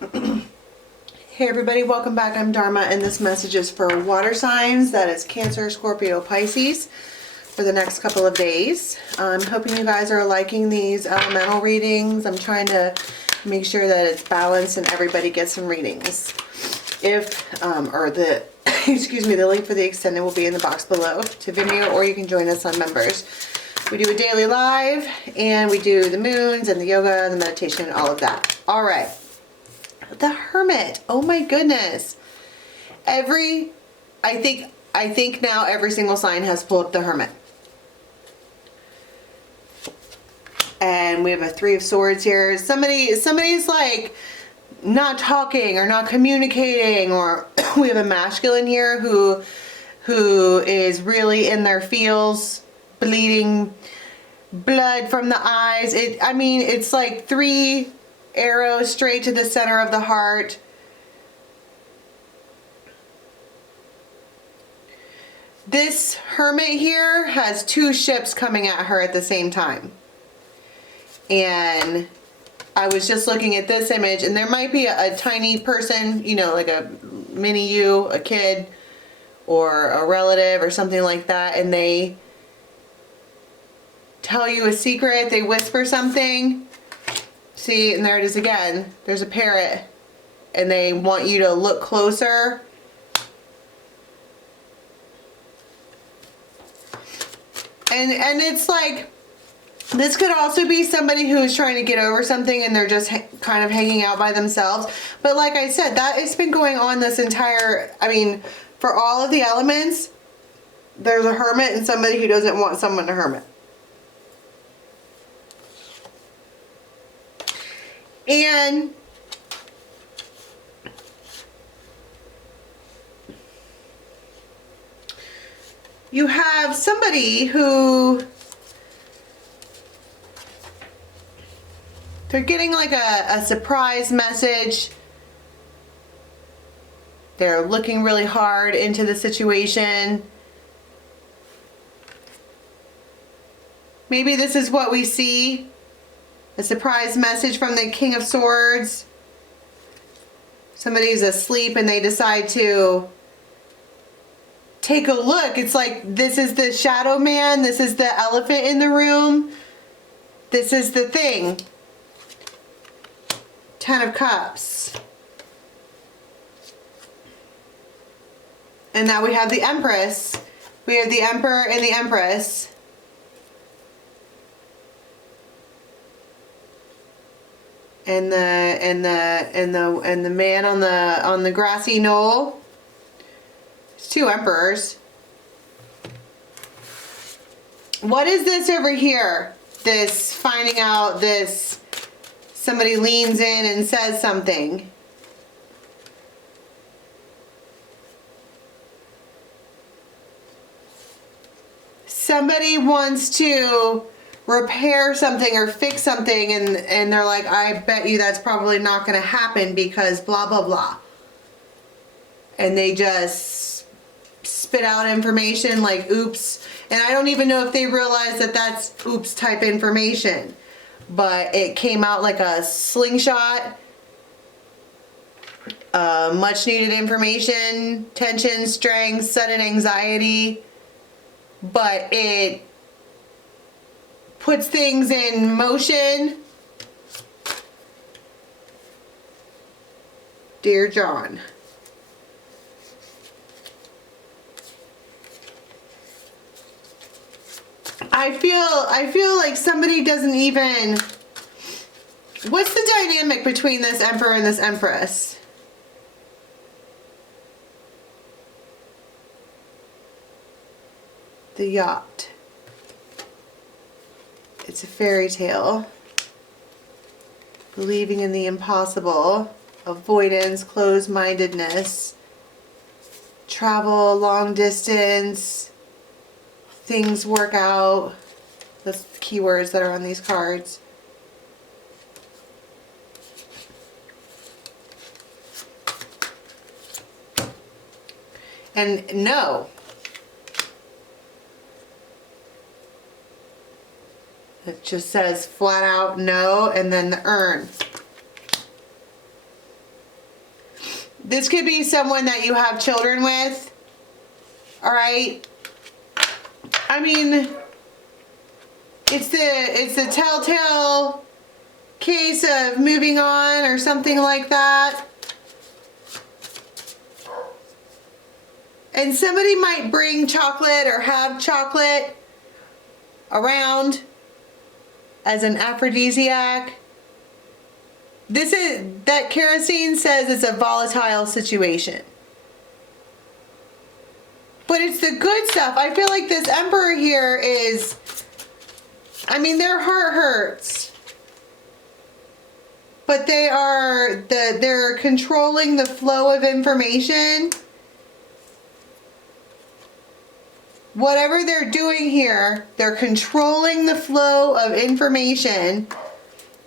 Hey everybody, welcome back. I'm Dharma and this message is for water signs. That is Cancer, Scorpio, Pisces for the next couple of days. I'm hoping you guys are liking these elemental readings. I'm trying to make sure that it's balanced and everybody gets some readings. Excuse me, the link for the extended will be in the box below to Vimeo, or you can join us on members. We do a daily live and we do the moons and the yoga, the meditation, and all of that. All right. The Hermit. Oh my goodness. I think now every single sign has pulled up the Hermit. And we have a Three of Swords here. Somebody's like not talking or not communicating, or we have a masculine here who is really in their feels, bleeding blood from the eyes. It's like 3 arrows straight to the center of the heart. This Hermit here has 2 ships coming at her at the same time. And I was just looking at this image, and there might be a tiny person, you know, like a mini you, a kid, or a relative or something like that, and they tell you a secret, they whisper something. See, and there it is again. There's a parrot, and they want you to look closer. And it's like, this could also be somebody who is trying to get over something and they're just kind of hanging out by themselves. But like I said, that has been going on this entire, for all of the elements, there's a hermit and somebody who doesn't want someone to hermit. And you have somebody who, they're getting like a surprise message. They're looking really hard into the situation. Maybe this is what we see. A surprise message from the King of Swords. Somebody's asleep and they decide to take a look. It's like, this is the shadow man. This is the elephant in the room. This is the thing. 10 of Cups. And now we have the Empress. We have the Emperor and the Empress. And the man on the grassy knoll. There's 2 emperors. What is this over here? This finding out, this somebody leans in and says something. Somebody wants to repair something or fix something, and they're like, I bet you that's probably not going to happen because blah blah blah, and they just spit out information like oops. And I don't even know if they realize that that's oops type information, but it came out like a slingshot. Much needed information, tension, strength, sudden anxiety, but it puts things in motion. Dear John. I feel like somebody doesn't even... What's the dynamic between this Emperor and this Empress? The yacht. It's a fairy tale. Believing in the impossible. Avoidance, closed-mindedness. Travel, long distance. Things work out. That's the keywords that are on these cards. And no. It just says flat out no, and then the urn. This could be someone that you have children with. All right. I mean, it's the telltale case of moving on or something like that. And somebody might bring chocolate or have chocolate around as an aphrodisiac. That kerosene says it's a volatile situation. But it's the good stuff. I feel like this Emperor here is, I mean, their heart hurts. But they're controlling the flow of information. Whatever they're doing here, they're controlling the flow of information,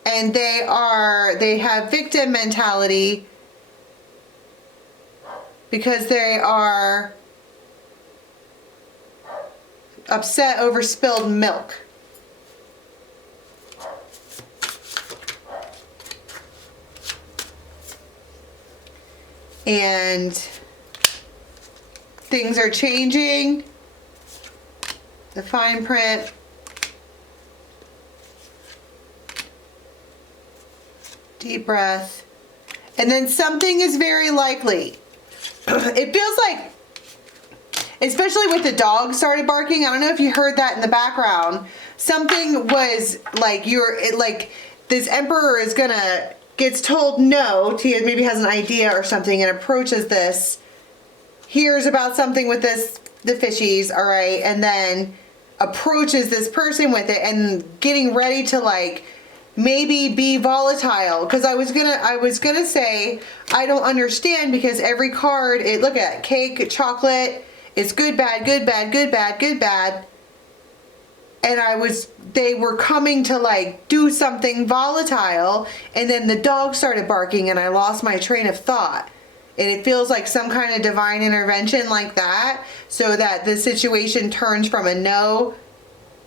and they have victim mentality because they are upset over spilled milk. And things are changing. The fine print. Deep breath. And then something is very likely. It feels like, especially with the dog started barking, I don't know if you heard that in the background. Something was like, this Emperor gets told no, maybe has an idea or something and approaches this, hears about something with the fishies, all right, and then approaches this person with it and getting ready to like maybe be volatile. Because I was gonna say I don't understand, because every card, look at cake, chocolate, it's good, bad, good, bad, good, bad, good, bad. And they were coming to like do something volatile, and then the dog started barking and I lost my train of thought. And it feels like some kind of divine intervention like that, so that the situation turns from a no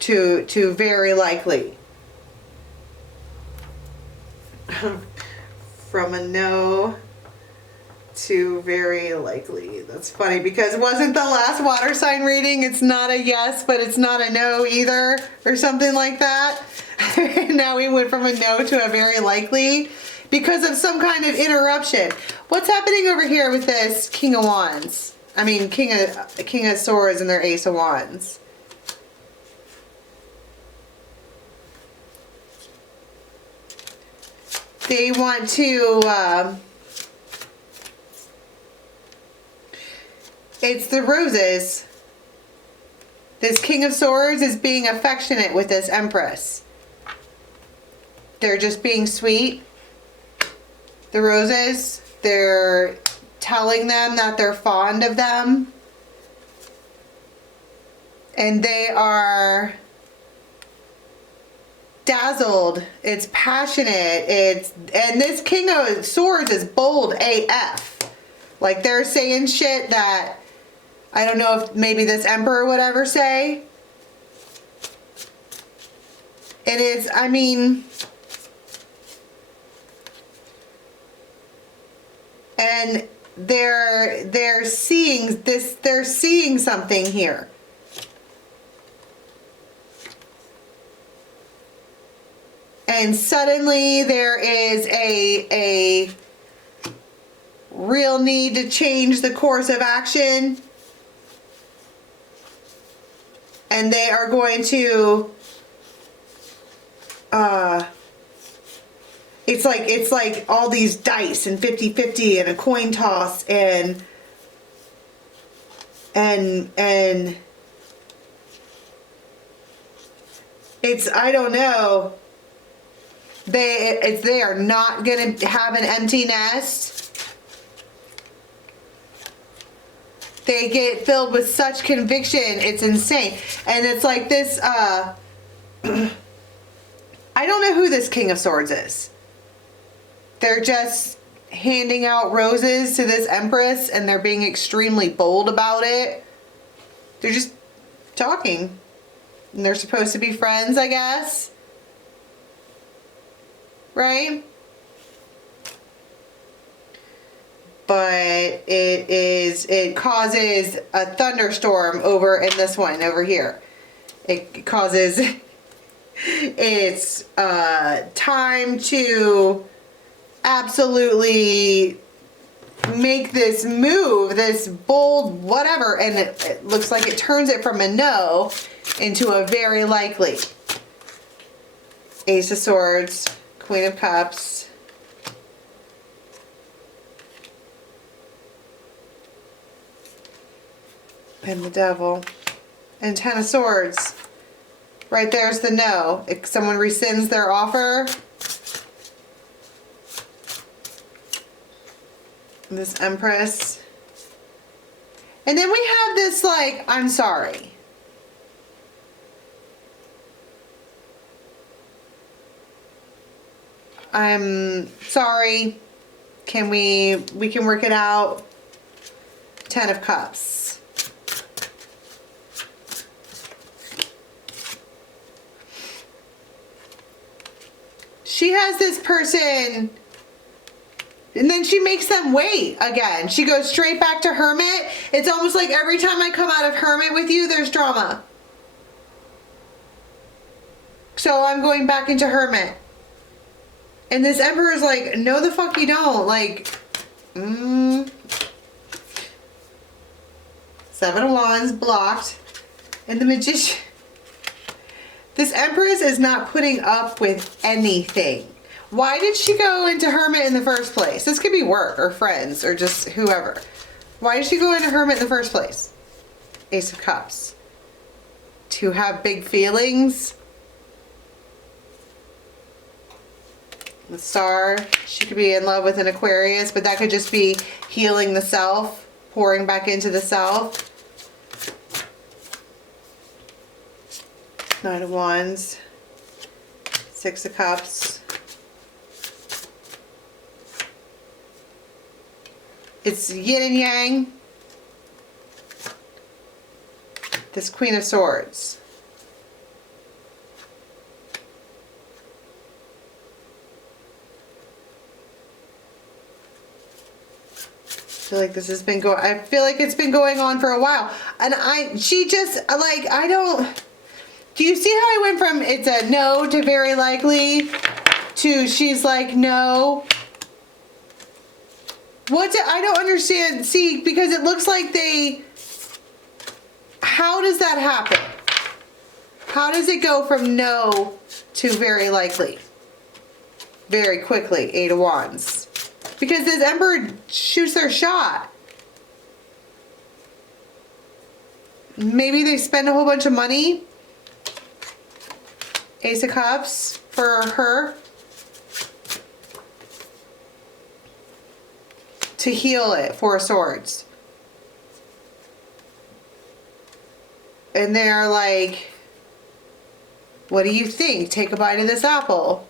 to very likely. From a no to very likely. That's funny, because wasn't the last water sign reading, it's not a yes, but it's not a no either, or something like that? Now we went from a no to a very likely because of some kind of interruption. What's happening over here with this King of Wands? I mean, King of Swords and their Ace of Wands. They want to, it's the roses. This King of Swords is being affectionate with this Empress. They're just being sweet. The roses, they're telling them that they're fond of them. And they are dazzled. It's passionate. And this King of Swords is bold AF. Like, they're saying shit that I don't know if maybe this Emperor would ever say. It is, I mean, and they're seeing this, they're seeing something here. And suddenly there is a real need to change the course of action. And they are going to, it's like all these dice and 50-50 and a coin toss and it's, I don't know. They are not going to have an empty nest. They get filled with such conviction. It's insane. And it's like this, I don't know who this King of Swords is. They're just handing out roses to this Empress and they're being extremely bold about it. They're just talking. And they're supposed to be friends, I guess. Right? but it causes a thunderstorm over in this one over here. It causes it's time to absolutely make this move, this bold whatever, and it looks like it turns it from a no into a very likely. Ace of Swords, Queen of Cups, and the Devil, and Ten of Swords. Right there's the no. If someone rescinds their offer, this Empress, and then we have this like, I'm sorry. I'm sorry. We can work it out. Ten of Cups. She has this person, and then she makes them wait again. She goes straight back to Hermit. It's almost like every time I come out of Hermit with you, there's drama. So I'm going back into Hermit. And this Emperor is like, no the fuck you don't. Like, Seven of Wands blocked. And the Magician. This Empress is not putting up with anything. Why did she go into Hermit in the first place? This could be work or friends or just whoever. Why did she go into Hermit in the first place? Ace of Cups. To have big feelings. The Star. She could be in love with an Aquarius, but that could just be healing the self, pouring back into the self. Knight of Wands. Six of Cups. It's yin and yang. This Queen of Swords. I feel like this has been going, I feel like it's been going on for a while. And she just, like, I don't, do you see how I went from it's a no to very likely to she's like, no. I don't understand. See, because it looks like how does that happen? How does it go from no to very likely? Very quickly, Eight of Wands. Because this Emperor shoots their shot. Maybe they spend a whole bunch of money. Ace of Cups for her. To heal it. Four of Swords. And they're like, what do you think? Take a bite of this apple.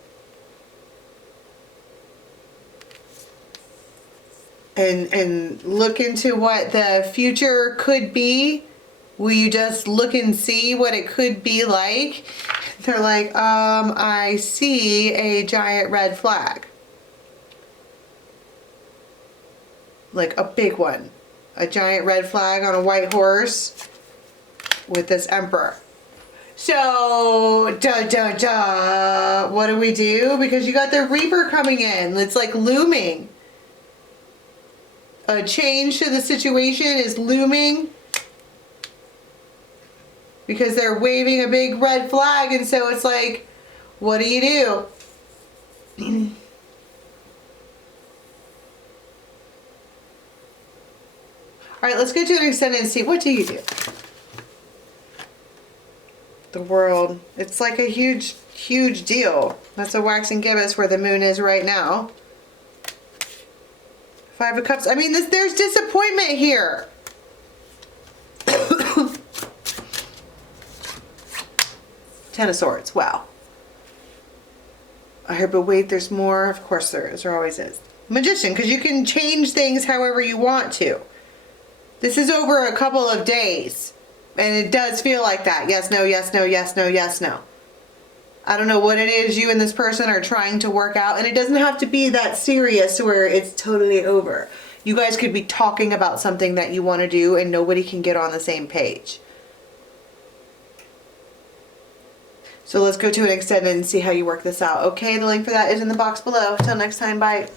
And look into what the future could be. Will you just look and see what it could be like? They're like, I see a giant red flag. Like a big one. A giant red flag on a white horse with this Emperor. So, what do we do? Because you got the Reaper coming in. It's like looming. A change to the situation is looming because they're waving a big red flag, and so it's like, what do you do? All right, let's go to an extended and see, what do you do? The World. It's like a huge, huge deal. That's a waxing gibbous where the moon is right now. Five of Cups. I mean, there's disappointment here. Ten of Swords. Wow. I heard, but wait, there's more. Of course there is. There always is. Magician, because you can change things however you want to. This is over a couple of days. And it does feel like that. Yes, no, yes, no, yes, no, yes, no. I don't know what it is you and this person are trying to work out. And it doesn't have to be that serious where it's totally over. You guys could be talking about something that you want to do and nobody can get on the same page. So let's go to an extended and see how you work this out. Okay, the link for that is in the box below. Till next time, bye.